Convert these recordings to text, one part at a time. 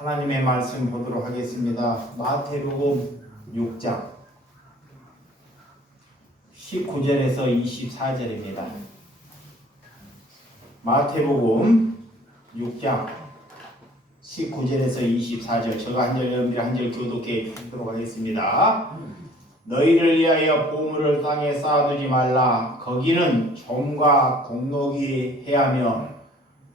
하나님의 말씀 보도록 하겠습니다. 마태복음 6장 19절에서 24절입니다. 마태복음 6장 19절에서 24절, 제가 한 절 여러분들이 한 절 교독해 보도록 하겠습니다. 너희를 위하여 보물을 땅에 쌓아두지 말라. 거기는 좀과 동록이 해하며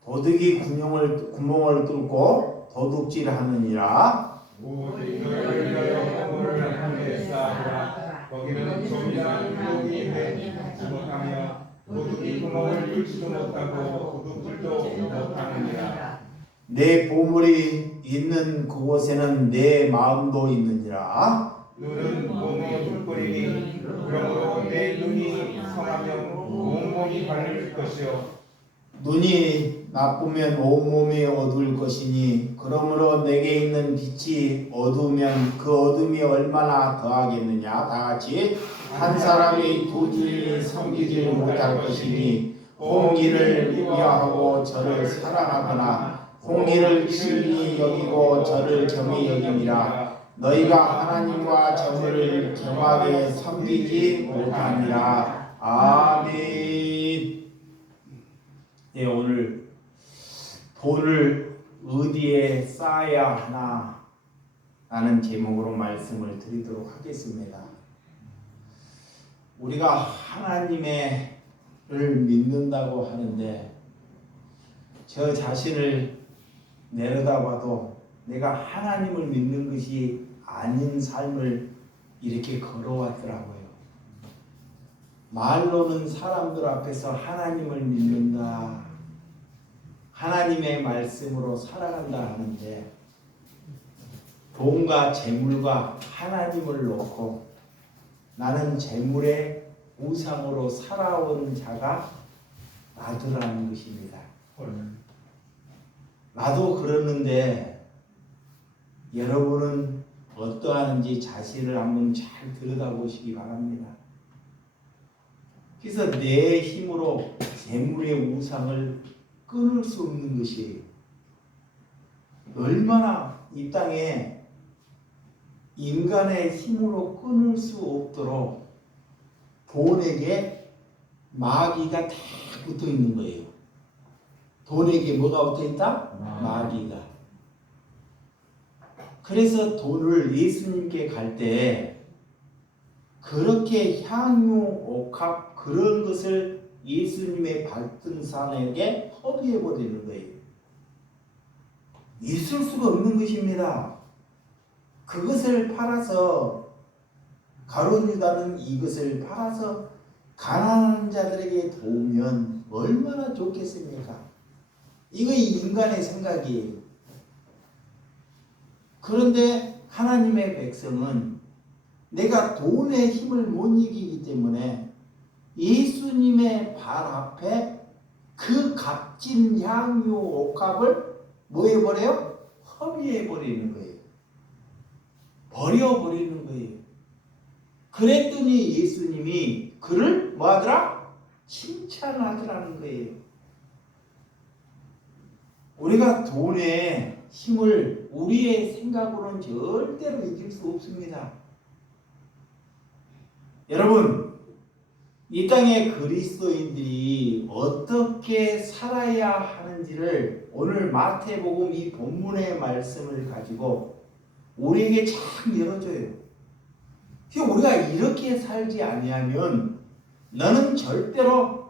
도둑이 구멍을 뚫고 도둑질하느니라. 오직 너희를 위하여 보물을 땅에 쌓아두라. 거기는 좀이나 동록이 해하지 못하며 도둑이 구멍을 뚫지도 못하고 도둑질도 못하느니라. 내 보물이 있는 그곳에는 내 마음도 있느니라. 눈은 몸의 뿔뿔이니 그러므로 내 눈이 성하면 온몸이 밝을 것이요 눈이 나쁘면 온몸이 어두울 것이니 그러므로 내게 있는 빛이 어두우면 그 어둠이 얼마나 더하겠느냐. 다같이 한 사람이 두 주인을 섬기지 못할 것이니 홍기를 미워하고 저를 사랑하거나 홍기를 친히 여기고 저를 겸히 여김이라. 너희가 하나님과 저를 겸하게 섬기지 못하니라. 아멘. 네, 오늘 돈을 어디에 쌓아야 하나 라는 제목으로 말씀을 드리도록 하겠습니다. 우리가 하나님을 믿는다고 하는데 저 자신을 내려다봐도 내가 하나님을 믿는 것이 아닌 삶을 이렇게 걸어왔더라고요. 말로는 사람들 앞에서 하나님을 믿는다, 하나님의 말씀으로 살아간다 하는데 돈과 재물과 하나님을 놓고 나는 재물의 우상으로 살아온 자가 나더라는 것입니다. 나도 그러는데 여러분은 어떠한지 자신을 한번 잘 들여다보시기 바랍니다. 그래서 내 힘으로 재물의 우상을 끊을 수 없는 것이 얼마나 이 땅에 인간의 힘으로 끊을 수 없도록 돈에게 마귀가 다 붙어 있는 거예요. 돈에게 뭐가 붙어 있다? 마귀가. 그래서 돈을 예수님께 갈 때 그렇게 향유, 옥합 그런 것을 예수님의 발등상에게 허비해 버리는 거예요. 있을 수가 없는 것입니다. 그것을 팔아서 가룟 유다는 이것을 팔아서 가난한 자들에게 도우면 얼마나 좋겠습니까? 이거 인간의 생각이에요. 그런데 하나님의 백성은 내가 돈의 힘을 못 이기기 때문에 예수님의 발 앞에 그 값진 향유 옥합을 뭐 해버려요? 허비해버리는 거예요. 버려버리는 거예요. 그랬더니 예수님이 그를 뭐 하더라? 칭찬하더라는 거예요. 우리가 돈의 힘을 우리의 생각으로는 절대로 이길 수 없습니다. 여러분, 이 땅의 그리스도인들이 어떻게 살아야 하는지를 오늘 마태복음 이 본문의 말씀을 가지고 우리에게 참 열어줘요. 우리가 이렇게 살지 아니하면 너는 절대로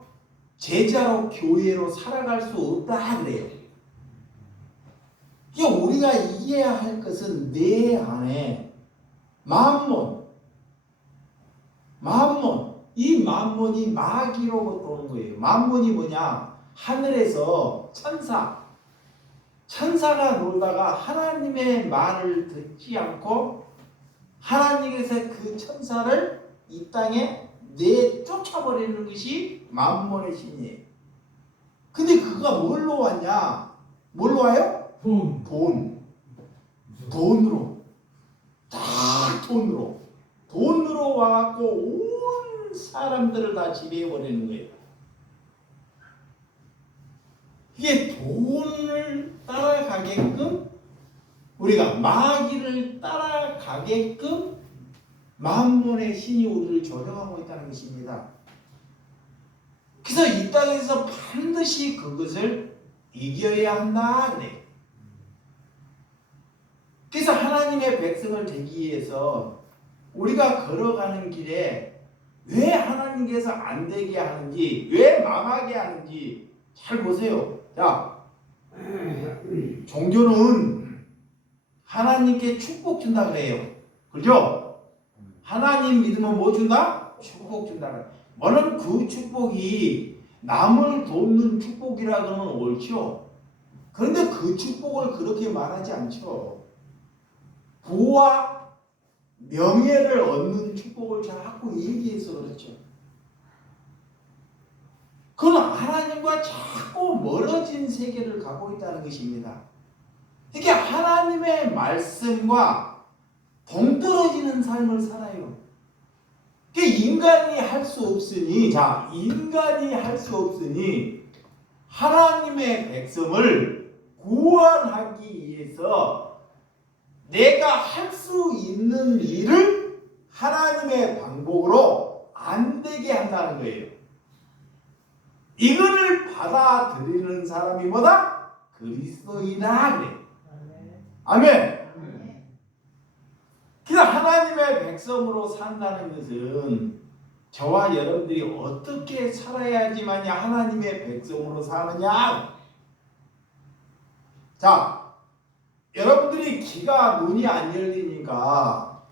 제자로 교회로 살아갈 수 없다 그래요. 우리가 이해해야 할 것은 내 안에 만몬, 이 만몬이 마귀로부터 오는 거예요. 만몬이 뭐냐? 하늘에서 천사가 놀다가 하나님의 말을 듣지 않고 하나님께서 그 천사를 이 땅에 내쫓아버리는 것이 만몬의 신이에요. 근데 그가 뭘로 왔냐? 뭘로 와요? 돈으로. 다 돈으로 와갖고 온 사람들을 다 지배해버리는 거예요. 이게 돈을 따라가게끔 우리가 마귀를 따라가게끔 만몬의 신이 우리를 조종하고 있다는 것입니다. 그래서 이 땅에서 반드시 그것을 이겨야 한다 그래요. 그래서 하나님의 백성을 되기 위해서 우리가 걸어가는 길에 왜 하나님께서 안 되게 하는지, 왜 망하게 하는지 잘 보세요. 자, 종교는 하나님께 축복 준다 그래요. 그죠? 하나님 믿으면 뭐 준다? 축복 준다 그래요. 물론 그 축복이 남을 돕는 축복이라 그러면 옳죠. 그런데 그 축복을 그렇게 말하지 않죠. 부와 명예를 얻는 축복을 자꾸 얘기해서 그렇죠. 그건 하나님과 자꾸 멀어진 세계를 가고 있다는 것입니다. 이게 하나님의 말씀과 동떨어지는 삶을 살아요. 인간이 할 수 없으니, 자, 인간이 할 수 없으니 하나님의 백성을 구원하기 위해서 내가 할 수 있는 일을 하나님의 방법으로 안 되게 한다는 거예요. 이거를 받아들이는 사람이 뭐다? 그리스도이다 그래. 아멘. 그래서 하나님의 백성으로 산다는 것은 저와 여러분들이 어떻게 살아야지만이 하나님의 백성으로 사느냐. 자, 여러분들이 귀가 눈이 안 열리니까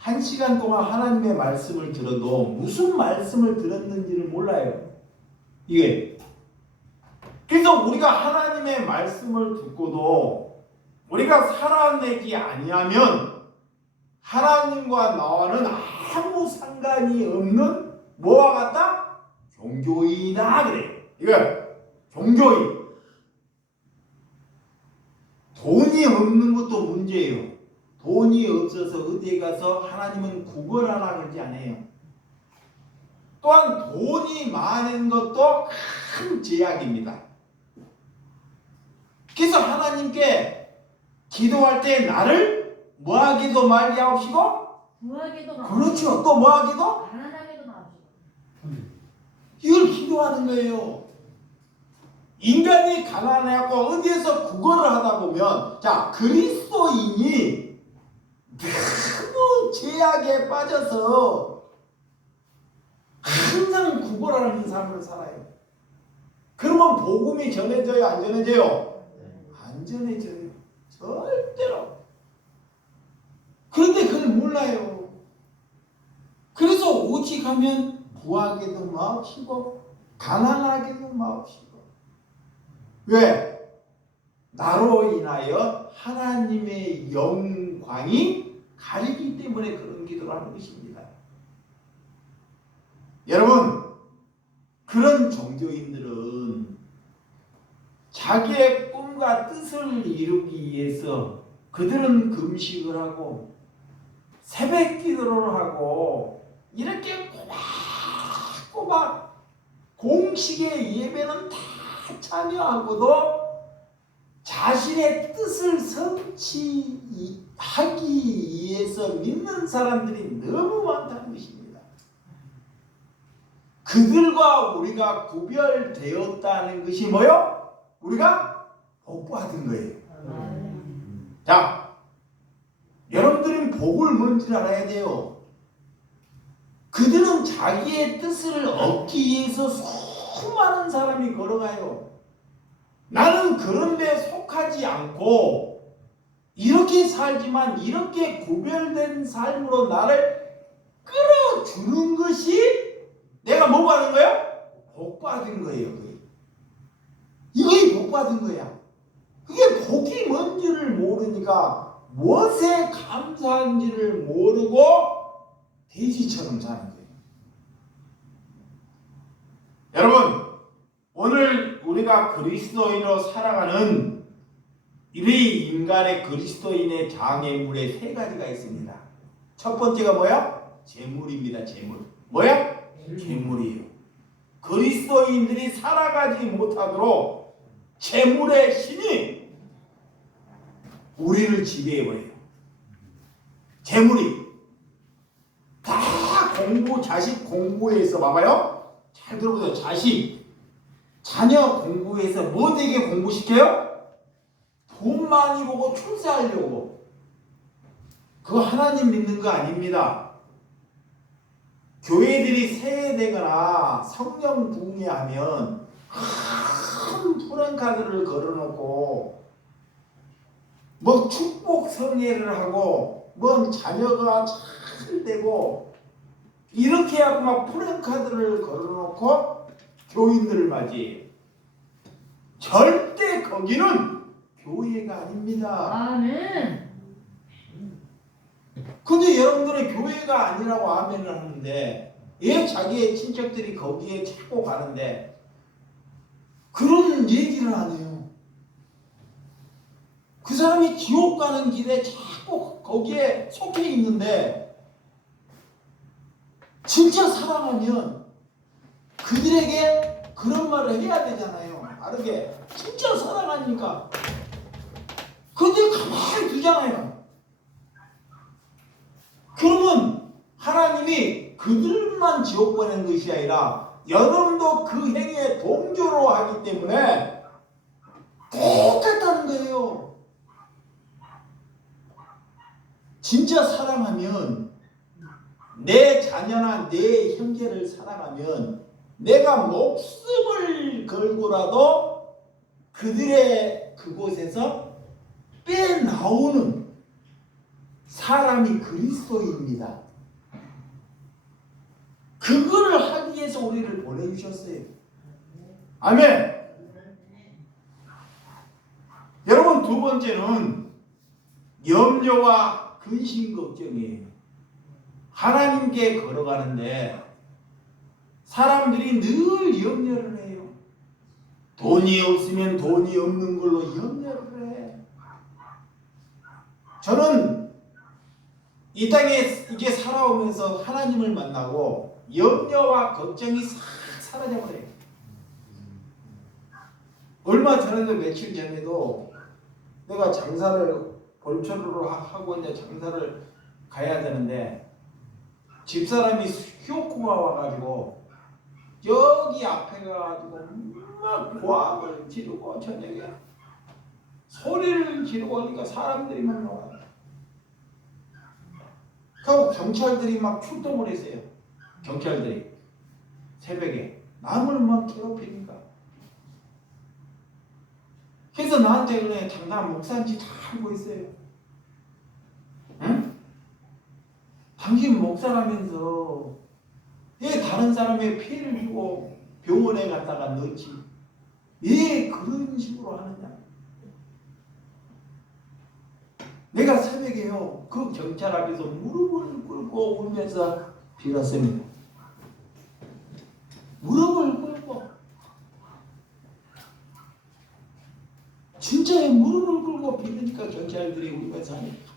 1시간 동안 하나님의 말씀을 들어도 무슨 말씀을 들었는지를 몰라요. 이게. 그래서 우리가 하나님의 말씀을 듣고도 우리가 살아내지 아니하면 하나님과 나와는 아무 상관이 없는 뭐와 같다? 종교인이다 그래. 이거 종교인. 돈이 없는 것도 문제예요. 돈이 없어서 어디에 가서 하나님은 구걸하라 그러지 않아요. 또한 돈이 많은 것도 큰 제약입니다. 그래서 하나님께 기도할 때 나를 뭐하기도 말게 하옵시고, 구하기도 그렇죠. 또 뭐하기도 가난하게도 나옵시고. 이걸 기도하는 거예요. 인간이 가난해갖고 어디에서 구걸을 하다 보면, 자, 그리스도인이 너무 제약에 빠져서 항상 구걸하는 삶을 살아요. 그러면 복음이 전해져요, 안 전해져요? 안 전해져요. 절대로. 그런데 그걸 몰라요. 그래서 오직 하면 부하게도 마옵시고 가난하게도 마옵시고. 왜? 나로 인하여 하나님의 영광이 가리기 때문에 그런 기도를 하는 것입니다. 여러분, 그런 종교인들은 자기의 꿈과 뜻을 이루기 위해서 그들은 금식을 하고 새벽 기도를 하고 이렇게 꼬박꼬박 공식의 예배는 다 참여하고도 자신의 뜻을 성취하기 위해서 믿는 사람들이 너무 많다는 것입니다. 그들과 우리가 구별되었다는 것이 뭐요? 우리가 복받은 거예요. 자, 여러분들은 복을 뭔지 알아야 돼요. 그들은 자기의 뜻을 얻기 위해서 수많은 사람이 걸어가요. 나는 그런 데 속하지 않고 이렇게 살지만 이렇게 구별된 삶으로 나를 끌어주는 것이 내가 뭐 받은 거야? 복 받은 거예요. 이게 복 받은 거야. 그게 복이 뭔지를 모르니까 무엇에 감사한지를 모르고 돼지처럼 사는 거예요. 여러분, 오늘 우리가 그리스도인으로 살아가는 이 인간의 그리스도인의 장애물에 세 가지가 있습니다. 첫 번째가 뭐야? 재물입니다. 재물. 뭐야? 재물이에요. 그리스도인들이 살아가지 못하도록 재물의 신이 우리를 지배해버려요. 재물이 다 자식 공부해서 봐봐요. 잘 들어보세요. 자녀 공부해서 뭐 되게 공부시켜요? 돈 많이 보고 출세하려고. 그거 하나님 믿는 거 아닙니다. 교회들이 새해되거나 성령 부흥회하면 큰 프랜카드를 걸어놓고 뭐 축복 성회를 하고 뭐 자녀가 잘 되고 이렇게 하고 막 프랜카드를 걸어놓고 교인들을 맞이해요. 절대 거기는 교회가 아닙니다. 아멘. 근데 여러분들은 교회가 아니라고 아멘을 하는데 왜 자기의 친척들이 거기에 자꾸 가는데 그런 얘기를 안 해요. 그 사람이 지옥 가는 길에 자꾸 거기에 속해 있는데 진짜 사랑하면 그들에게 그런 말을 해야 되잖아요. 다르게 진짜 사랑하니까. 근데 가만히 두잖아요. 그러면 하나님이 그들만 지옥 보내는 것이 아니라 여러분도 그 행위에 동조로 하기 때문에 똑같다는 거예요. 진짜 사랑하면 내 자녀나 내 형제를 사랑하면 내가 목숨을 걸고라도 그들의 그곳에서 빼나오는 사람이 그리스도입니다. 그거를 하기 위해서 우리를 보내주셨어요. 아멘. 여러분, 두 번째는 염려와 근심 걱정이에요. 하나님께 걸어가는데 사람들이 늘 염려를 해요. 돈이 없으면 돈이 없는 걸로 염려를 해. 저는 이 땅에 이게 살아오면서 하나님을 만나고 염려와 걱정이 싹 사라져버려요. 얼마 전에도 며칠 전에도 내가 장사를 볼초로 하고 이제 장사를 가야 되는데 집사람이 휴코가 와가지고 여기 앞에 가가지고 막 고함을 지르고 저녁에 소리를 지르고 하니까 사람들이 막 나와요. 그리고 경찰들이 막 출동을 했어요. 경찰들이 새벽에 남을 막 괴롭히니까. 그래서 나한테 그래 당당 목사인지 다 알고 있어요. 응? 당신 목사라면서 왜 다른 사람의 피해를 주고 병원에 갔다가 넣지? 왜 그런 식으로 하느냐? 내가 새벽에요 그 경찰 앞에서 무릎을 꿇고 울면서 빌었습니다. 무릎을 꿇고 진짜 무릎을 꿇고 빌으니까 경찰들이 울면서 하니까.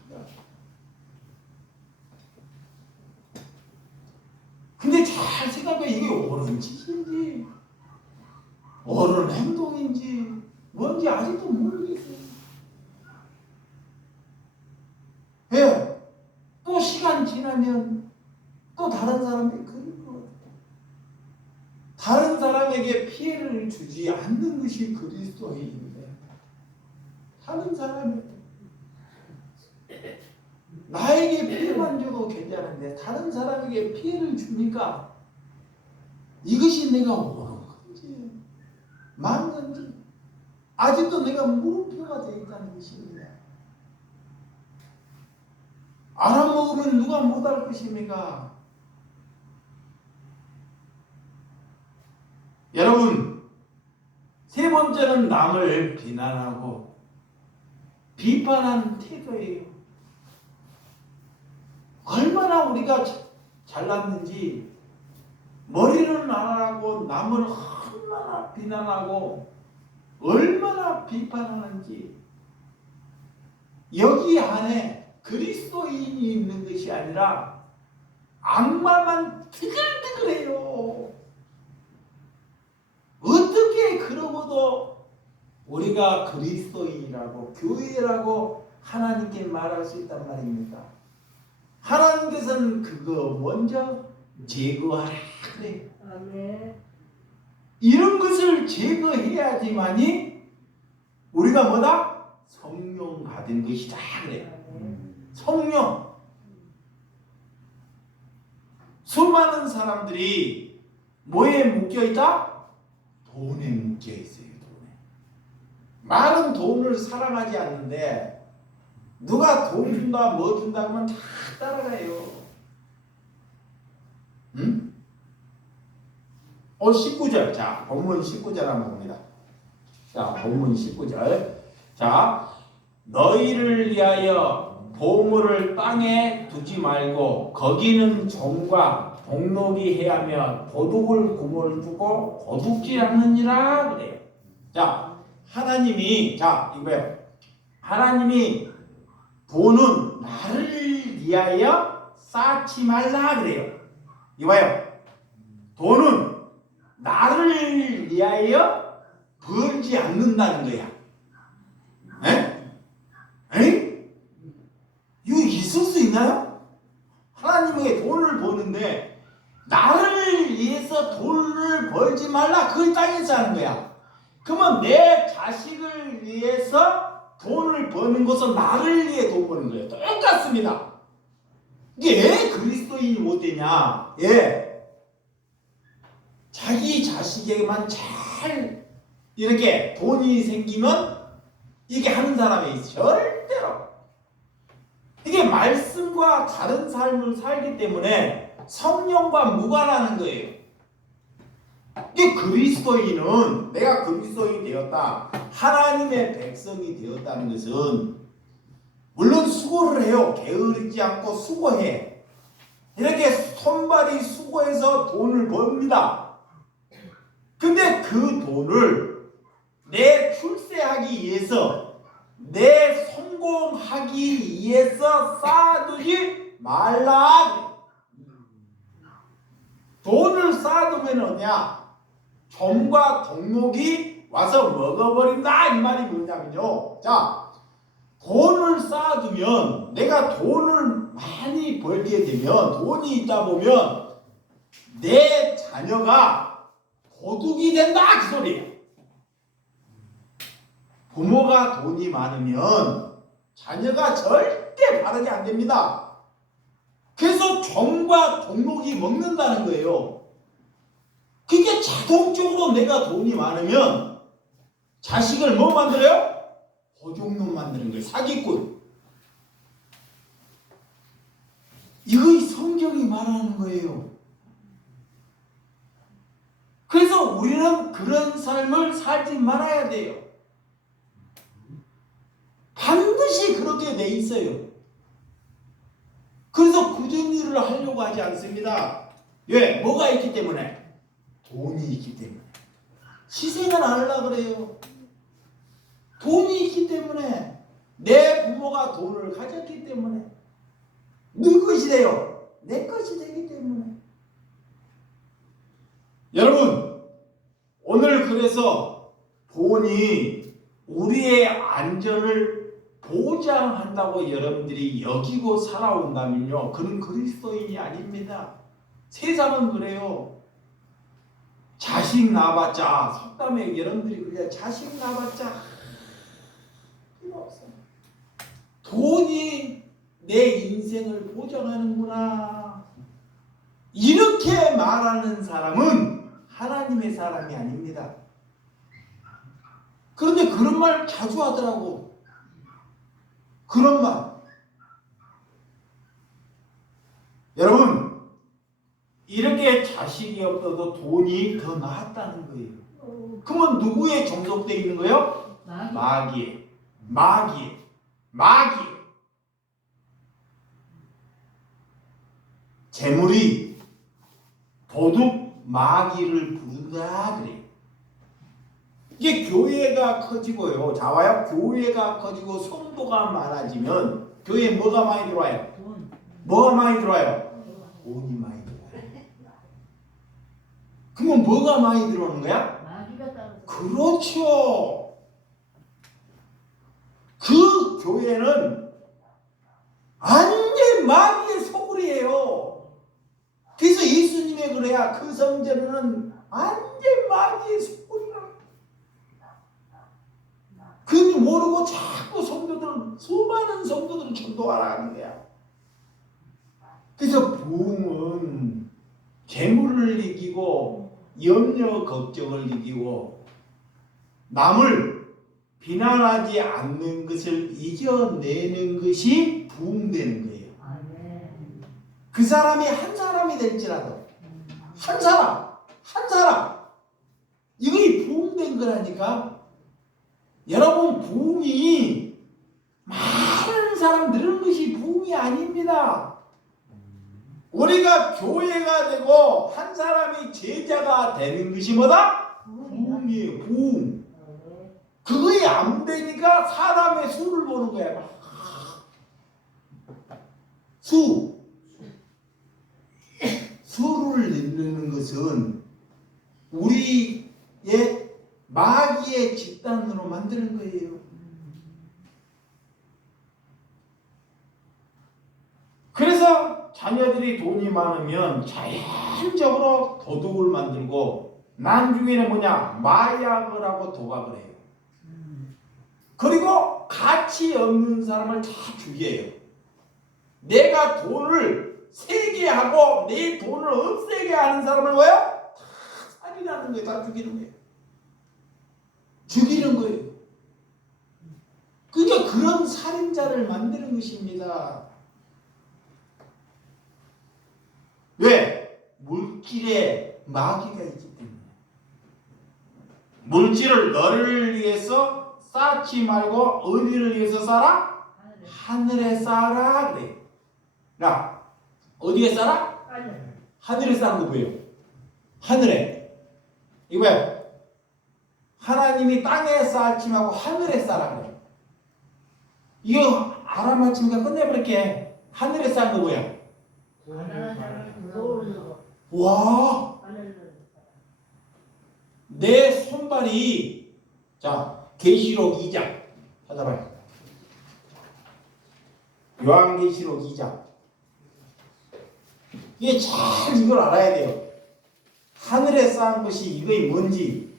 근데 잘 생각해 이게 옳은 짓인지 옳은 행동인지 뭔지 아직도 모르겠어요. 예, 또 시간 지나면 또 다른 사람이 그럴 것 같아요. 다른 사람에게 피해를 주지 않는 것이 그리스도인인데 다른 사람에게 나에게 피해만 줘도 괜찮은데 다른 사람에게 피해를 주니까 이것이 내가 옳은 건지 맞는지 아직도 내가 물음표가 되어 있다는 것입니다. 알아먹으면 누가 못할 것입니까? 여러분, 세 번째는 남을 비난하고 비판하는 태도예요. 얼마나 우리가 잘났는지 머리는 안 하고 남을 얼마나 비난하고 얼마나 비판하는지 여기 안에 그리스도인이 있는 것이 아니라 악마만 티글티글해요. 어떻게 그러고도 우리가 그리스도인이라고 교회라고 하나님께 말할 수 있단 말입니다. 하나님께서는 그거 먼저 제거하라 그래. 아멘. 이런 것을 제거해야지만이 우리가 뭐다? 성령 받은 것이다 그래. 성령. 수많은 사람들이 뭐에 묶여있다? 돈에 묶여있어요. 돈에. 많은 돈을 사랑하지 않는데 누가 돈 준다 뭐 준다 하면 다 따라가요. 응? 19절. 자, 본문 19절 한번 봅니다. 자, 본문 19절. 자, 너희를 위하여 보물을 땅에 두지 말고 거기는 종과 동록이 해하며 도둑을 구멍을 두고 도둑질 않느니라 그래요. 자, 하나님이 자 이거예요. 하나님이 돈은 나를 위하여 쌓지 말라 그래요. 이봐요. 돈은 나를 위하여 벌지 않는다는 거야. 에? 에? 이거 있을 수 있나요? 하나님에게 돈을 버는데 나를 위해서 돈을 벌지 말라 그 땅에서 하는 거야. 그러면 내 자식을 위해서 돈을 버는 것은 나를 위해 돈 버는 거예요. 똑같습니다. 이게 왜 그리스도인이 못되냐? 예. 자기 자식에게만 잘 이렇게 돈이 생기면 이게 하는 사람이 절대로 이게 말씀과 다른 삶을 살기 때문에 성령과 무관하는 거예요. 이게 그리스도인은 내가 그리스도인이 되었다, 하나님의 백성이 되었다는 것은 물론 수고를 해요. 게으르지 않고 수고해. 이렇게 손발이 수고해서 돈을 법니다. 근데 그 돈을 내 출세하기 위해서 내 성공하기 위해서 쌓아두지 말라. 돈을 쌓아두면 뭐냐? 종과 동록이 와서 먹어버린다 이 말이 뭐냐면요. 자, 돈을 쌓아두면 내가 돈을 많이 벌게 되면 돈이 있다 보면 내 자녀가 도둑이 된다 그 소리예요. 부모가 돈이 많으면 자녀가 절대 바르게 안 됩니다. 그래서 종과 동록이 먹는다는 거예요. 그게 자동적으로 내가 돈이 많으면 자식을 뭐 만들어요? 호종놈 만드는 거예요. 사기꾼. 이거 성경이 말하는 거예요. 그래서 우리는 그런 삶을 살지 말아야 돼요. 반드시 그렇게 돼 있어요. 그래서 굳은 일을 하려고 하지 않습니다. 왜? 뭐가 있기 때문에? 돈이 있기 때문에. 희생을 안 하려고 그래요. 돈이 있기 때문에. 내 부모가 돈을 가졌기 때문에. 누구 것이 돼요? 내 것이 되기 때문에. 여러분, 오늘 그래서 돈이 우리의 안전을 보장한다고 여러분들이 여기고 살아온다면요, 그는 그리스도인이 아닙니다. 세상은 그래요. 자식 낳아봤자, 속담에 여러분들이 그래, 자식 낳아봤자 필요 없어요. 돈이 내 인생을 보장하는구나, 이렇게 말하는 사람은 하나님의 사람이 아닙니다. 그런데 그런 말 자주 하더라고. 그런 말. 여러분, 이렇게 자식이 없어도 돈이 더 나았다는 거예요. 그러면 누구에 종속되어 있는 거예요? 마귀에. 마귀에. 마귀에. 재물이 도둑 마귀를 부른다 그래요. 이게 교회가 커지고요. 자와요. 교회가 커지고 성도가 많아지면 교회에 뭐가 많이 들어와요? 돈. 뭐가 많이 들어와요? 돈이 많이 들어와요. 그러면 뭐가 많이 들어오는 거야? 마귀가 따라서. 그렇죠. 그 교회는 완전 마귀의 소굴이에요. 그래서 예수님의 그래야 그 성전은 완전 마귀의 소굴이라. 그걸 모르고 자꾸 성도들, 수많은 성도들을 전도하라 하는 거야. 그래서 부흥은 재물을 이기고 염려 걱정을 이기고 남을 비난하지 않는 것을 이겨내는 것이 부흥되는 거예요. 그 사람이 한 사람이 될지라도 한 사람 이게 부흥된 거라니까. 여러분, 부흥이 많은 사람 늘은 것이 부흥이 아닙니다. 우리가 교회가 되고 한 사람이 제자가 되는 것이 뭐다? 부흥이에요. 부흥. 그거에 안 되니까 사람의 수를 보는 거야. 수를 내는 것은 우리의 마귀의 집단으로 만드는 거예요. 그래서 자녀들이 돈이 많으면 자연적으로 도둑을 만들고 나중에는 뭐냐? 마약을 하고 도박을 해요. 그리고 가치 없는 사람을 다 죽여요. 내가 돈을 세게 하고 내 돈을 없애게 하는 사람을 뭐요? 다 살인하는 거예요. 다 죽이는 거예요. 죽이는 거예요. 그러니까 그런 살인자를 만드는 것입니다. 왜? 물질에 마귀가 있기 때문에. 물질을 너를 위해서 쌓지 말고 어디를 위해서 쌓아? 하늘에 쌓아라 그래. 야, 어디에 쌓아? 하늘에 쌓는 거 뭐예요? 하늘에. 이거 뭐야? 하나님이 땅에 쌓지 말고 하늘에 쌓아 그래. 이거 알아맞히니까 끝내버릴게. 하늘에 쌓은 거 뭐야? 와, 내 손발이, 자, 계시록 2장 찾아봐요. 요한계시록 2장. 이게 잘 이걸 알아야 돼요. 하늘에 쌓은 것이 이게 뭔지.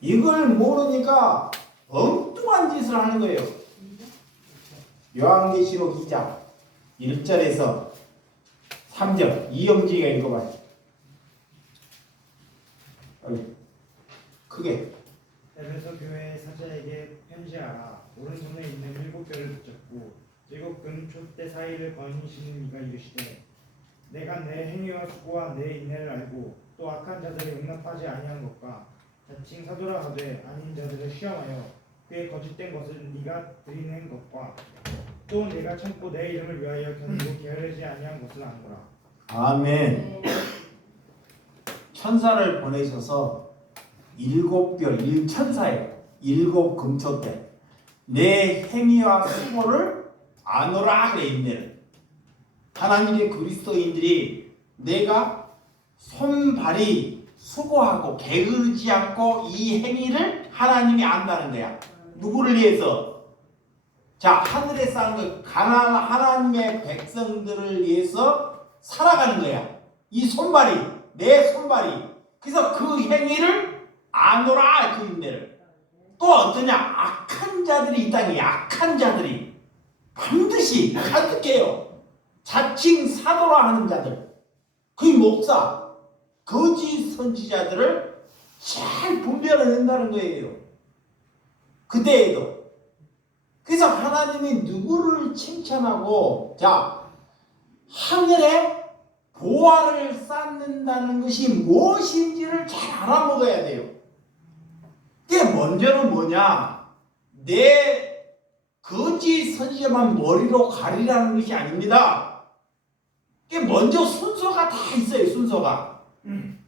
이걸 모르니까 엉뚱한 짓을 하는 거예요. 요한계시록 2장 1절에서 3절 이영지가 읽어봐요. 크게. 에베소 교회의 사자에게 편지하라. 오른손에 있는 7별을 붙잡고 7금 촛대 사이를 거니시는 이가 이르시되 내가 내 행위와 수고와 내 인내를 알고 또 악한 자들이 용납하지 아니한 것과 자칭 사도라 하되 아닌 자들을 시험하여 그의 거짓된 것을 네가 들이낸 것과 또 내가 참고 내 이름을 위하여 견디고 게으르지 아니한 것을 아노라. 아멘. 천사를 보내셔서 7별, 천사예요. 7금초대. 내 행위와 수고를 아노라 그래. 인내를. 하나님의 그리스도인들이 내가 손발이 수고하고 게으르지 않고 이 행위를 하나님이 안다는 거야. 누구를 위해서? 자, 하늘에 쌓은 그 가난한 하나님의 백성들을 위해서 살아가는 거야. 이 손발이, 내 손발이. 그래서 그 행위를 아노라, 그 인내를. 또 어떠냐? 악한 자들이 있다니. 악한 자들이 반드시 가득해요. 자칭 사도라 하는 자들, 그 목사, 거짓 선지자들을 잘 분별해낸다는 거예요. 그때에도. 그래서 하나님이 누구를 칭찬하고, 자, 하늘에 보화를 쌓는다는 것이 무엇인지를 잘 알아먹어야 돼요. 그게 먼저는 뭐냐? 내 거짓 선지자만 머리로 가리라는 것이 아닙니다. 그게 먼저 순서가 다 있어요. 순서가.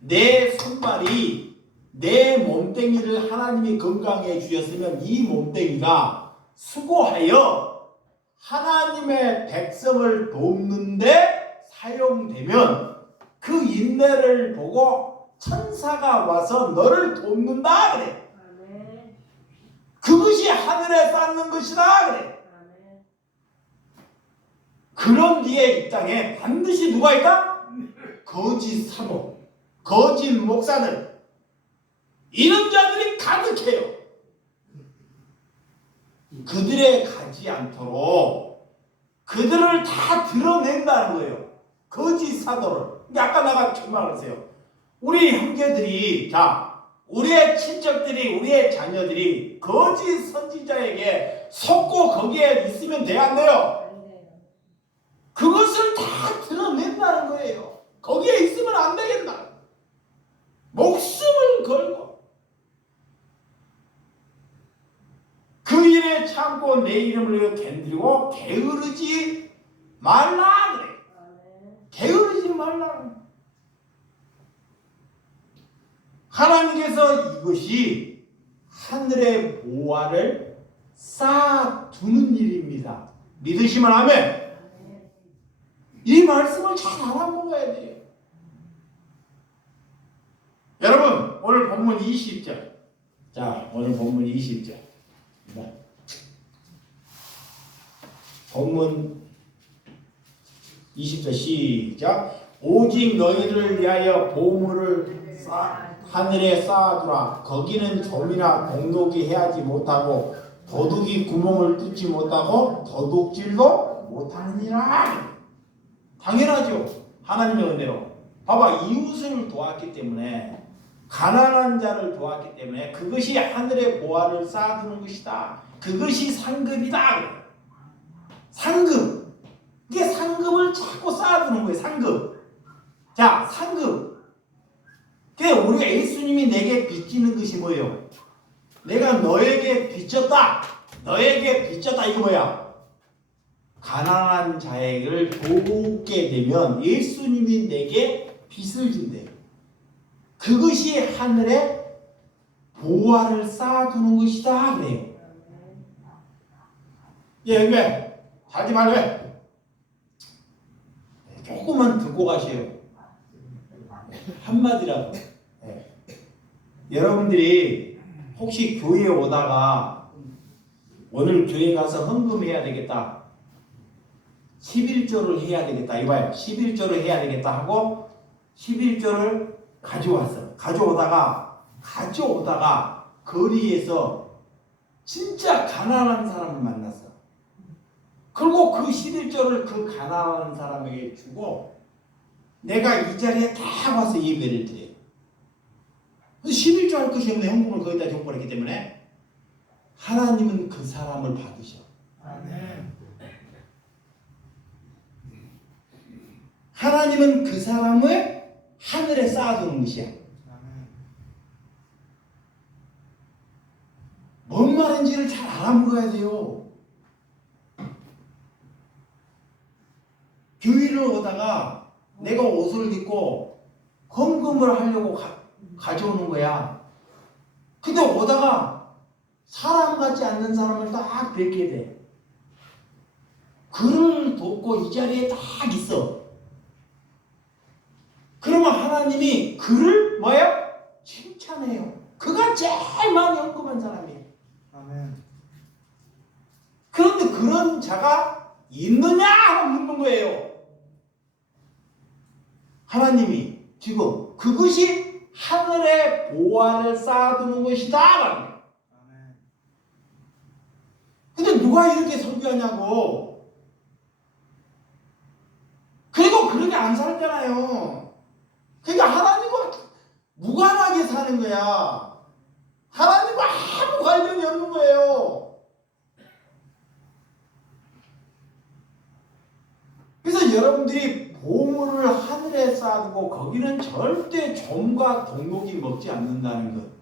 내 손발이, 내 몸뚱이를 하나님이 건강해 주셨으면 이 몸뚱이가 수고하여 하나님의 백성을 돕는데 사용되면 그 인내를 보고 천사가 와서 너를 돕는다 그래. 그 그것이 하늘에 쌓는 것이다 그래. 그런 뒤에 이 땅에 반드시 누가 있다? 거짓 사도, 거짓 목사들, 이런 자들이 가득해요. 그들에 가지 않도록 그들을 다 드러낸다는 거예요. 거짓 사도를. 아까 내가 말했어요. 우리 형제들이, 우리의 친척들이, 우리의 자녀들이 거짓 선지자에게 속고 거기에 있으면 돼야 안 돼요? 그것을 다 드러낸다는 거예요. 거기에 있으면 안 되겠다. 목숨을 걸고 그 일에 참고 내 이름을 견디고 게으르지 말라 그래. 게으르지 말라. 하나님께서 이것이 하늘의 보화를 쌓아두는 일입니다. 믿으시면 아멘. 이 말씀을 잘 알아먹어야 돼요. 여러분, 오늘 본문 20절. 자, 오늘 본문 20절. 본문 20절 시작. 오직 너희를 위하여 보물을 하늘에 쌓아두라. 거기는 좀이나 공독이 해하지 못하고 도둑이 구멍을 뚫지 못하고 도둑질도 못하느니라. 당연하죠. 하나님의 은혜로. 봐봐, 이웃을 도왔기 때문에, 가난한 자를 도왔기 때문에 그것이 하늘의 보화를 쌓아두는 것이다. 그것이 상급이다. 상급. 이게 상급을 자꾸 쌓아두는 거예요. 상급. 자, 상급. 그러니까 우리가 예수님이 내게 빚지는 것이 뭐예요? 내가 너에게 빚졌다. 너에게 빚졌다. 이거 뭐야? 가난한 자를 돕게 되면 예수님이 내게 빚을 준대요. 그것이 하늘에 보화를 쌓아두는 것이다 그래요. 예, 왜? 자지 말래. 조금만 듣고 가세요. 한마디라도. 네. 여러분들이 혹시 교회에 오다가 오늘 교회 가서 헌금해야 되겠다, 11조를 해야 되겠다, 이봐요. 11조를 해야 되겠다 하고 11조를 가져왔어. 가져오다가 거리에서 진짜 가난한 사람을 만났어. 그리고 그 11조를 그 가난한 사람에게 주고 내가 이 자리에 딱 와서 예배를 드려요. 11조 할 것이 없네. 헌금을 거기다 줘버렸기 때문에 하나님은 그 사람을 받으셔. 아멘. 하나님은 그 사람을 하늘에 쌓아두는 것이야. 뭔 말인지를 잘 알아먹어야 돼요. 교회를 오다가 내가 옷을 입고 헌금을 하려고 가져오는 거야. 근데 오다가 사람 같지 않는 사람을 딱 뵙게 돼. 그를 돕고 이 자리에 딱 있어. 그러면 하나님이 그를 뭐예요? 칭찬해요. 그가 제일 많이 헌금한 사람이에요. 아멘. 그런데 그런 자가 있느냐 하고 묻는 거예요. 하나님이 지금 그것이 하늘의 보화를 쌓아두는 것이다. 아멘. 근데 누가 이렇게 설교하냐고. 그리고 그렇게 안 살잖아요. 그러니까 하나님과 무관하게 사는 거야. 하나님과 아무 관련이 없는 거예요. 그래서 여러분들이 보물을 하늘에 쌓아두고 거기는 절대 좀과 동록이 먹지 않는다는 것.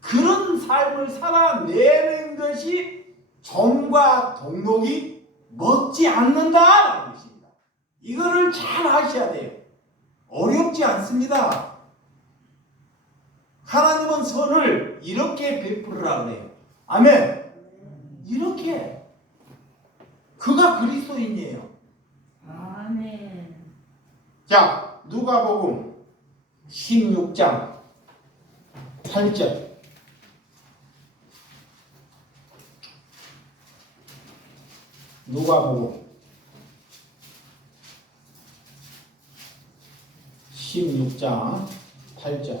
그런 삶을 살아내는 것이 좀과 동록이 먹지 않는다라는 것입니다. 이거를 잘 아셔야 돼요. 어렵지 않습니다. 하나님은 선을 이렇게 베풀으라 그래요. 아멘. 이렇게. 그가 그리스도인이에요. 아멘. 자, 누가복음 16장 8절. 누가복음 16장 8절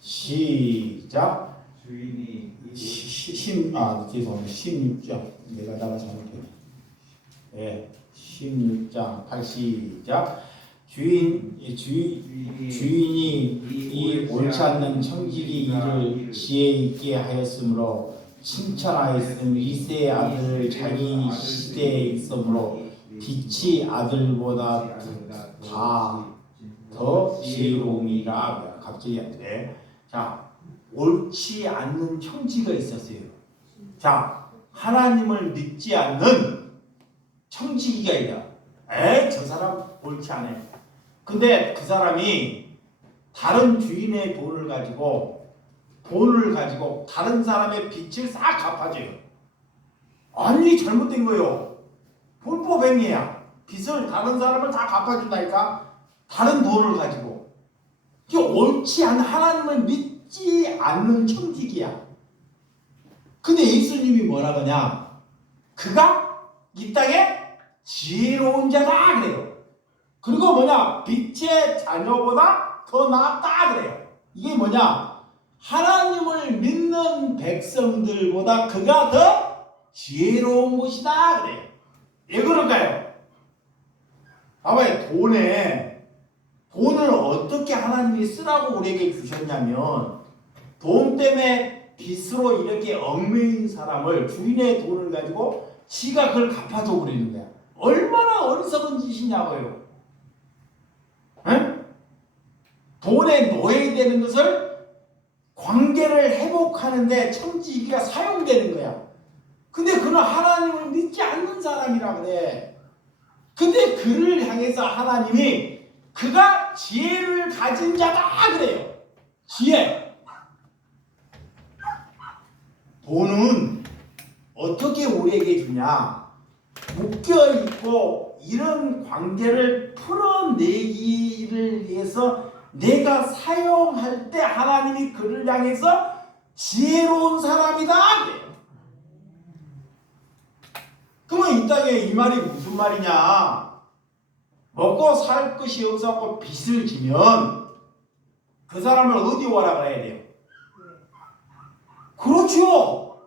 시작. 주인이 죄송합니다. 16장 내가 잘못했네. 예, 16장 8 시작. 주인이 이 옳지 않는 청지기 일을 지혜 있게 하였으므로 칭찬하였음. 이세의 아들 자기 시대에 있으므로 빛이 아들보다 더 지혜로움이라. 갑자기 안 돼. 자, 옳지 않는 청지가 있었어요. 자, 하나님을 믿지 않는 청지기가 있다. 저 사람 옳지 않아요. 근데 그 사람이 다른 주인의 돈을 가지고 다른 사람의 빚을 싹 갚아줘요. 아니, 잘못된 거예요. 불법행위야. 빚을 다른 사람을 다 갚아준다니까. 다른 돈을 가지고. 이게 옳지 않은, 하나님을 믿지 않는 청지기야. 근데 예수님이 뭐라 그러냐? 그가 이 땅에 지혜로운 자다 그래요. 그리고 뭐냐? 빛의 자녀보다 더 낫다 그래요. 이게 뭐냐? 하나님을 믿는 백성들보다 그가 더 지혜로운 것이다 그래요. 왜 그럴까요? 봐봐요. 돈을 어떻게 하나님이 쓰라고 우리에게 주셨냐면, 돈 때문에 빚으로 이렇게 얽매인 사람을, 주인의 돈을 가지고 지가 그걸 갚아줘 버리는 거야. 얼마나 어리석은 짓이냐고요. 응? 돈에 노예되는 것을 관계를 회복하는데 청지기가 사용되는 거야. 근데 그는 하나님을 믿지 않는 사람이라 그래. 근데 그를 향해서 하나님이 그가 지혜를 가진 자다 그래요. 지혜. 돈은 어떻게 우리에게 주냐? 묶여있고 이런 관계를 풀어내기를 위해서 내가 사용할 때 하나님이 그를 향해서 지혜로운 사람이다 그래요. 그러면 이 땅에 이 말이 무슨 말이냐? 먹고 살 것이 없어서 빚을 지면 그 사람을 어디 오라 그래야 돼요? 그렇죠.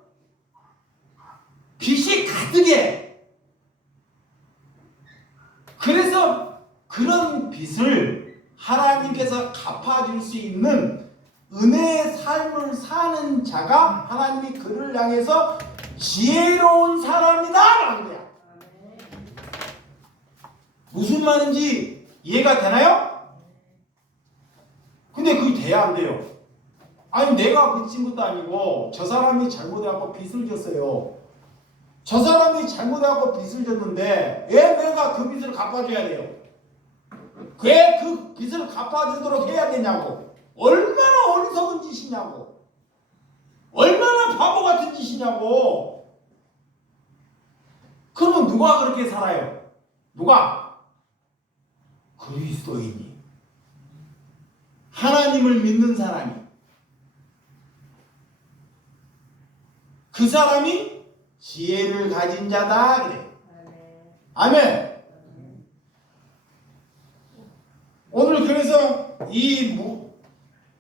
빚이 가득해. 그래서 그런 빚을 하나님께서 갚아줄 수 있는 은혜의 삶을 사는 자가 하나님이 그를 향해서 지혜로운 사람이다 라는 거야. 무슨 말인지 이해가 되나요? 근데 그게 돼야 안 돼요. 아니, 내가 빚진 것도 아니고 저 사람이 잘못해갖고 빚을 졌어요. 저 사람이 잘못해갖고 빚을 졌는데 왜 내가 그 빚을 갚아줘야 돼요? 왜 그 빚을 갚아주도록 해야 되냐고. 얼마나 어리석은 짓이냐고. 얼마나 바보 같은 짓이냐고. 그러면 누가 그렇게 살아요? 누가? 그리스도인이. 하나님을 믿는 사람이. 그 사람이 지혜를 가진 자다 그래. 아멘. 오늘 그래서 이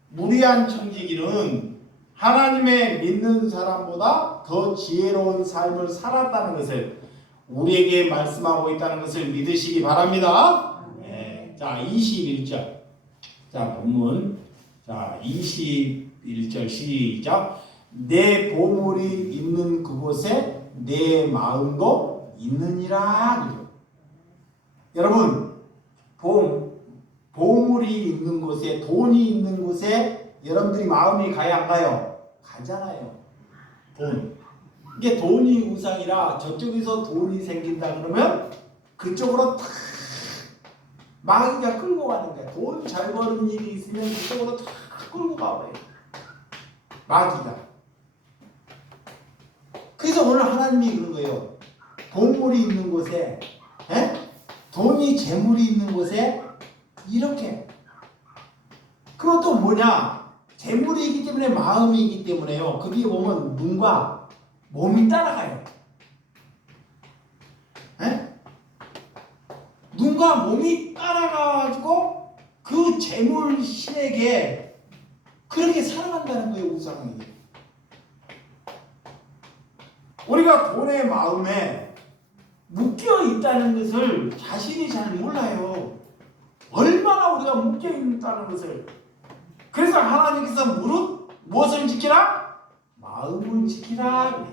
무리한 청지기는 하나님의 믿는 사람보다 더 지혜로운 삶을 살았다는 것을 우리에게 말씀하고 있다는 것을 믿으시기 바랍니다. 네. 자, 21절. 자, 본문. 자, 21절 시작. 내 보물이 있는 그곳에 내 마음도 있느니라. 여러분, 보물이 있는 곳에, 돈이 있는 곳에 여러분들이 마음이 가야 안 가요? 가잖아요. 돈. 이게 돈이 우상이라 저쪽에서 돈이 생긴다 그러면 그쪽으로 탁 마귀가 끌고 가는 거야. 돈 잘 버는 일이 있으면 그쪽으로 탁 끌고 가버려요. 마귀가. 그래서 오늘 하나님이 그런 거예요. 보물이 있는 곳에, 돈이 재물이 있는 곳에 이렇게. 그럼 또 뭐냐? 재물이기 때문에 마음이기 때문에요. 거기에 보면 눈과 몸이 따라가요. 누가 몸이 따라가가지고 그 재물 신에게 그렇게 살아간다는 거예요. 우상에게. 우리가 돈의 마음에 묶여 있다는 것을 자신이 잘 몰라요. 얼마나 우리가 묶여 있다는 것을. 그래서 하나님께서 무엇을 지키라? 마음을 지키라.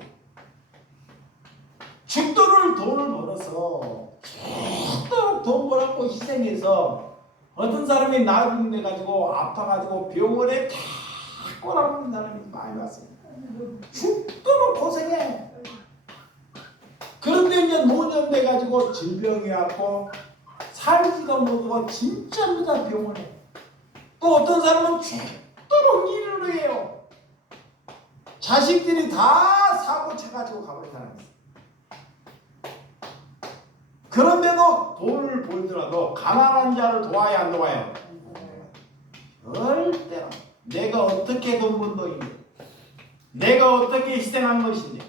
죽도록 돈을 벌어서 죽도록 돈 벌었고 희생해서 어떤 사람이 나중에 가지고 아파가지고 병원에 다 꼬라보는 사람이 많이 왔습니다. 죽도록 고생해. 그런데 이제 노년돼 가지고 질병이 왔고 살지도 못하고 진짜입니다. 병원에. 또 어떤 사람은 죽도록 일을 해요. 자식들이 다 사고 쳐가지고 가버린 사람이 있어요. 그런데도 돈을 벌더라도 가난한 자를 도와야 안 도와요? 절대로. 내가 어떻게 돈 번 돈인데, 내가 어떻게 희생한 것인데.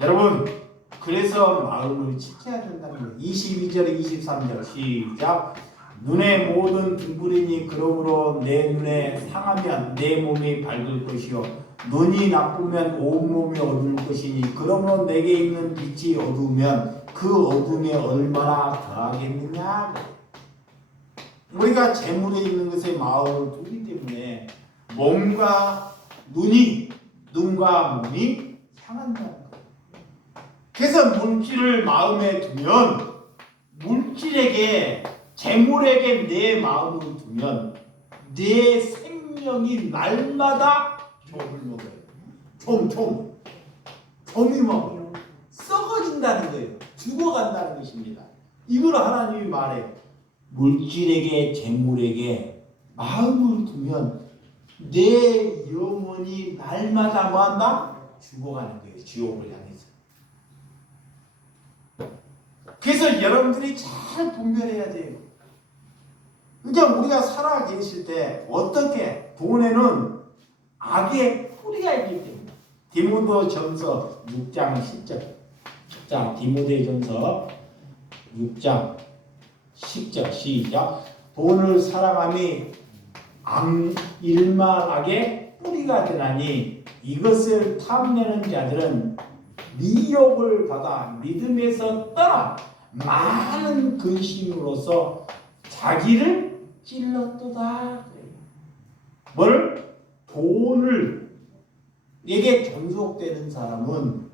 여러분, 그래서 마음을 지켜야 된다는 거예요. 22절 23절 시작. 눈의 모든 등불이니 그러므로 내 눈에 상하면 내 몸이 밝을 것이요 눈이 나쁘면 온몸이 어두울 것이니 그러므로 내게 있는 빛이 어두우면 그 어둠에 얼마나 더하겠느냐. 우리가 재물에 있는 것에 마음을 두기 때문에 눈과 몸이 상한다는 거예요. 그래서 물질을 마음에 두면 물질에게 재물에게 내 마음을 두면 내 생명이 날마다 좀을 먹어요. 좀이 먹어요. 썩어진다는 거예요. 죽어간다는 것입니다. 이걸 하나님이 말해요. 물질에게 재물에게 마음을 두면 내 영혼이 날마다 뭐한다? 죽어가는 거예요. 지옥을 향해서. 그래서 여러분들이 잘 분별해야 돼요. 그러니까 우리가 살아 계실 때 어떻게 돈에는 악의 뿌리가 있기 때문에 디모데전서 6장 10절. 자, 디모데전서 6장 10절 시작. 돈을 사랑함이 일만 악의 뿌리가 되나니 이것을 탐내는 자들은 미혹을 받아 믿음에서 떠나 많은 근심으로써 자기를 찔렀도다. 뭘? 돈을 내게 존속되는 사람은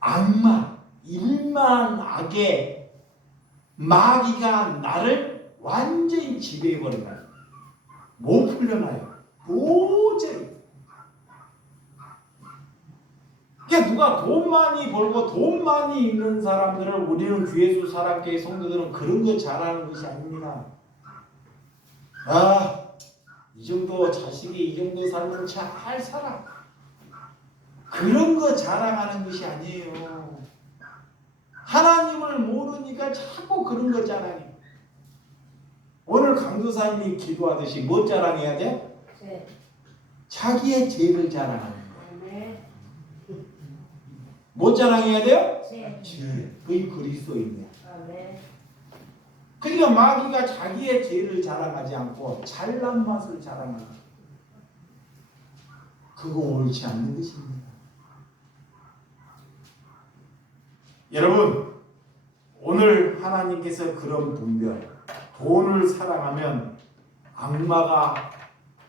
악마, 일만 악의 마귀가 나를 완전히 지배해버린다. 못 풀려나요. 도저히. 그러니까 누가 돈 많이 벌고 돈 많이 있는 사람들을 우리는 귀예수 사랑교회 성도들은 그런 거 잘하는 것이 아닙니다. 이 정도 자식이 이 정도 살면 잘 살아. 그런 거 자랑하는 것이 아니에요. 하나님을 모르니까 자꾸 그런 거 자랑해. 오늘 강도사님이 기도하듯이 뭐 자랑해야 돼? 네. 자기의 죄를 자랑하는 거예요. 네. 뭐 자랑해야 돼요? 네. 죄. 그게 그리스도인이야. 네. 그러니까 마귀가 자기의 죄를 자랑하지 않고 잘난 맛을 자랑하는 거예요. 그거 옳지 않는 것입니다. 여러분, 오늘 하나님께서 그런 분별, 돈을 사랑하면 악마가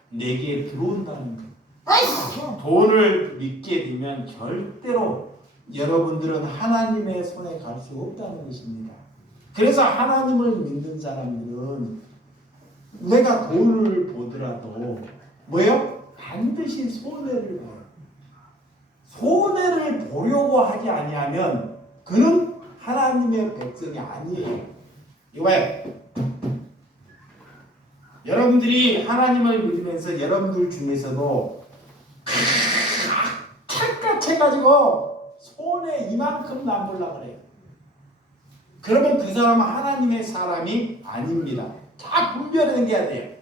내게 들어온다는 거예요. 돈을 믿게 되면 절대로 여러분들은 하나님의 손에 갈 수 없다는 것입니다. 그래서 하나님을 믿는 사람들은 내가 돈을 보더라도 뭐예요? 반드시 손해를 봐요. 손해를 보려고 하지 아니하면 그는 하나님의 백성이 아니에요. 이거예요. 여러분들이 하나님을 믿으면서 여러분들 중에서도 착같이 해가지고 손에 이만큼 남으려고 그래요. 그러면 그 사람은 하나님의 사람이 아닙니다. 다 분별해야 돼요.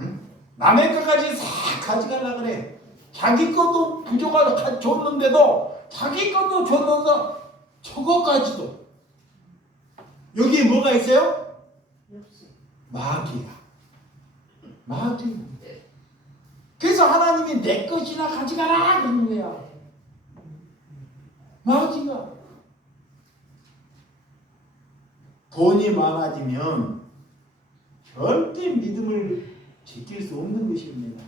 응? 남의 것까지 싹 가져가려고 그래. 자기 것도 부족하게 줬는데도 자기 것도 줬는데 저것까지도 여기 뭐가 있어요? 마귀가. 그래서 하나님이 내 것이나 가져가라 그러는 거야. 마귀가. 돈이 많아지면 절대 믿음을 지킬 수 없는 것입니다.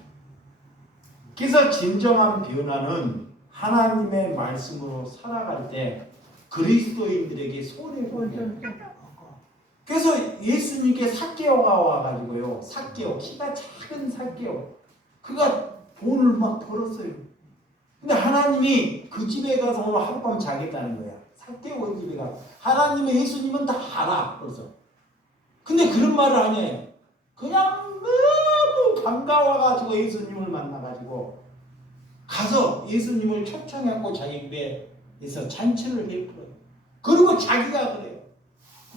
그래서 진정한 변화는 하나님의 말씀으로 살아갈 때 그리스도인들에게 손해보는 거예요. 그래서 예수님께 삭개오가 와가지고요. 삭개오, 키가 작은 삭개오. 그가 돈을 막 벌었어요. 근데 하나님이 그 집에 가서 오늘 하룻밤 자겠다는 거야. 삭개오 집에 가. 하나님은 예수님은 다 알아. 그래서. 근데 그런 말을 안 해. 그냥 너무 반가워가지고 예수님을 만나가지고 가서 예수님을 초청하고 자기 집에서 잔치를 베풀어요. 그리고 자기가 그래요.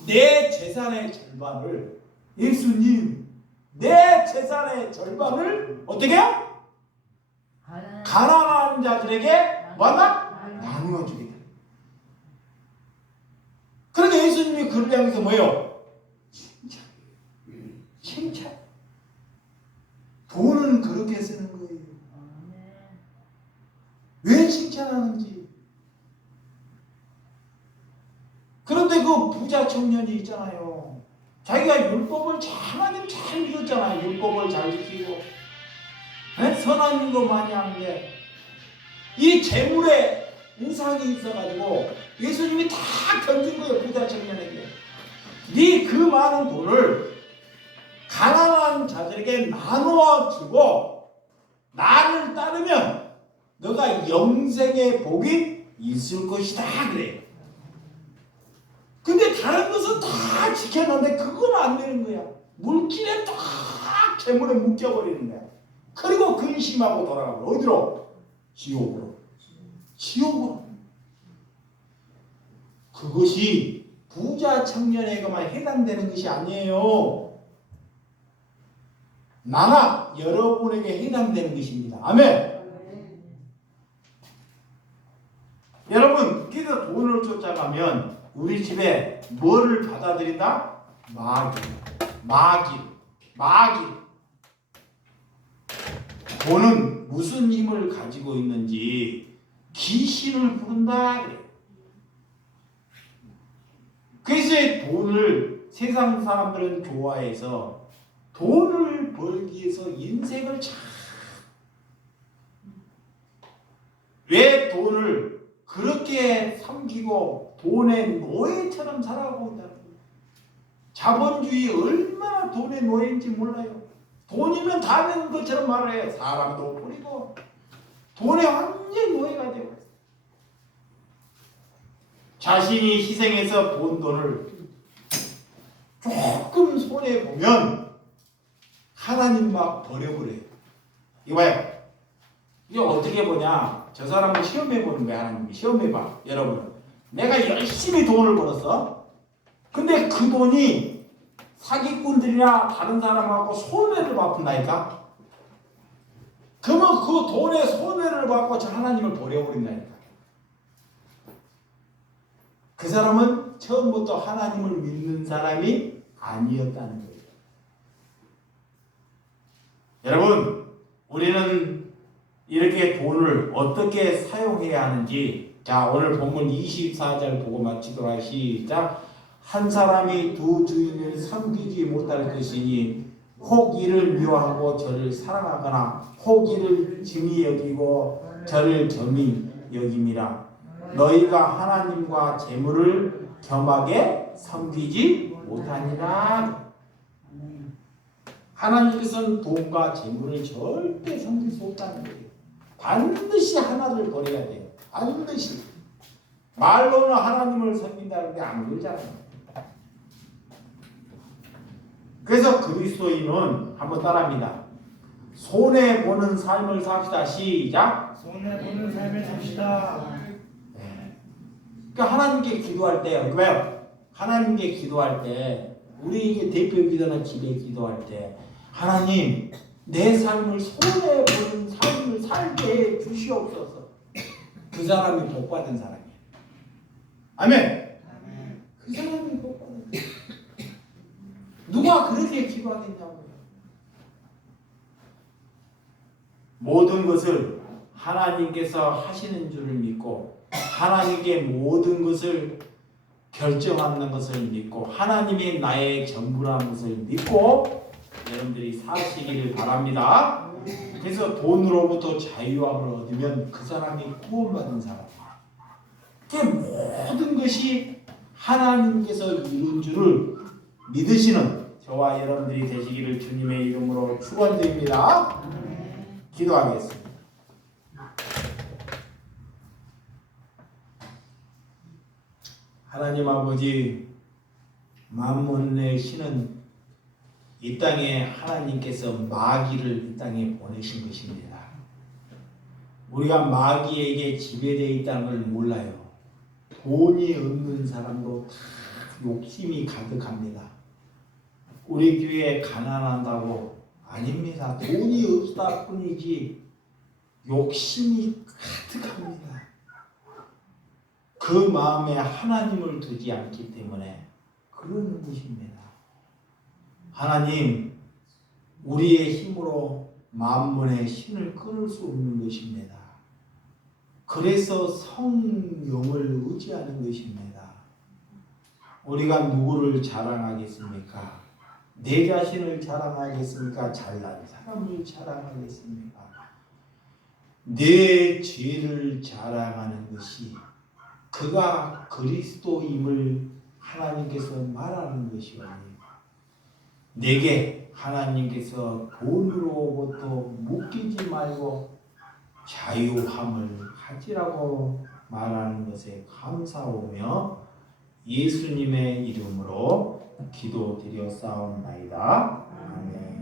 내 재산의 절반을 예수님 내 재산의 절반을 어떻게 해요? 가난한 자들에게 뭐한다? 나누어 주겠다. 그러니까 예수님이 그를 향해서 뭐예요? 칭찬. 돈은 그렇게 쓰는 거예요. 왜 칭찬하는지. 그런데 그 부자 청년이 있잖아요. 자기가 율법을 하나님 잘 믿었잖아요. 율법을 잘 지키고 선한 일도 많이 하는데 이 재물에 우상이 있어가지고 예수님이 다 던진 거예요. 부자 청년에게. 네 그 많은 돈을 가난한 자들에게 나누어 주고 나를 따르면 너가 영생의 복이 있을 것이다 그래요. 근데 다른 것은 다 지켰는데 그건 안 되는 거야. 물길에 딱 재물에 묶여버리는 거야. 그리고 근심하고 돌아가고 어디로? 지옥으로. 지옥으로. 그것이 부자 청년에게만 해당되는 것이 아니에요. 나나 여러분에게 해당되는 것입니다. 아멘. 여러분, 그래서 돈을 쫓아가면 우리 집에 뭐를 받아들인다? 마귀. 돈은 무슨 힘을 가지고 있는지 귀신을 부른다 그래요. 그래서 돈을 세상 사람들은 좋아해서 돈을 벌기 위해서 인생을 왜 돈을 그렇게 섬기고 돈의 노예처럼 살아가고 있다는 거예요. 자본주의 얼마나 돈의 노예인지 몰라요. 돈이면 다 되는 것처럼 말을 해요. 사람도 뿌리고 돈에 완전히 노예가 되고 있어요. 자신이 희생해서 번 돈을 조금 손해보면 하나님 막 버려버려요. 이거 봐요. 이게 어떻게 보냐. 저 사람을 시험해보는 거야. 하나님이 시험해봐. 여러분, 내가 열심히 돈을 벌었어. 근데 그 돈이 사기꾼들이나 다른 사람하고 손해를 받는다니까. 그러면 그 돈에 손해를 받고 저 하나님을 버려버린다니까. 그 사람은 처음부터 하나님을 믿는 사람이 아니었다는 거예요. 여러분, 우리는 이렇게 돈을 어떻게 사용해야 하는지, 자, 오늘 본문 24절 보고 마치도록 하겠습니다. 시작. 한 사람이 두 주인을 섬기지 못할 것이니 혹 이를 미워하고 저를 사랑하거나 혹 이를 증히 여기고 저를 겸히 여김이라. 너희가 하나님과 재물을 겸하게 섬기지 못하니라. 하나님께서는 돈과 재물을 절대 섬길 수 없다는 거예요. 반드시 하나를 버려야 돼요. 반드시. 말로는 하나님을 섬긴다는데 안 그러잖아요. 그래서 그리스도인은 한번 따라합니다. 손해보는 삶을 삽시다. 시작. 손해보는 삶을 삽시다. 그러니까 하나님께 기도할 때, 왜요? 하나님께 기도할 때, 우리 대표 기도는 집에 기도할 때, 하나님, 내 삶을 손해보는 삶을 살게 해 주시옵소서. 그 사람이 복받은 사람이에요. 아멘. 그 사람이 복받은 사람. 누가 그렇게 기도하겠냐고요. 모든 것을 하나님께서 하시는 줄을 믿고 하나님께 모든 것을 결정하는 것을 믿고 하나님이 나의 전부라는 것을 믿고 여러분들이 사시기를 바랍니다. 그래서 돈으로부터 자유함을 얻으면 그 사람이 구원받은 사람이에요. 그 모든 것이 하나님께서 이룬 줄을 믿으시는 저와 여러분들이 되시기를 주님의 이름으로 축원드립니다. 기도하겠습니다. 하나님 아버지, 만문의 신은 이 땅에 하나님께서 마귀를 이 땅에 보내신 것입니다. 우리가 마귀에게 지배되어 있다는 걸 몰라요. 돈이 없는 사람도 다 욕심이 가득합니다. 우리 교회 가난한다고 아닙니다. 돈이 없다 뿐이지 욕심이 가득합니다. 그 마음에 하나님을 두지 않기 때문에 그러는 것입니다. 하나님, 우리의 힘으로 만문의 신을 끊을 수 없는 것입니다. 그래서 성령을 의지하는 것입니다. 우리가 누구를 자랑하겠습니까? 내 자신을 자랑하겠습니까? 잘난 사람을 자랑하겠습니까? 내 죄를 자랑하는 것이 그가 그리스도임을 하나님께서 말하는 것이오니 내게 하나님께서 돈으로부터 묶이지 말고 자유함을 가지라고 말하는 것에 감사하며 예수님의 이름으로 기도드렸사옵나이다. 아멘.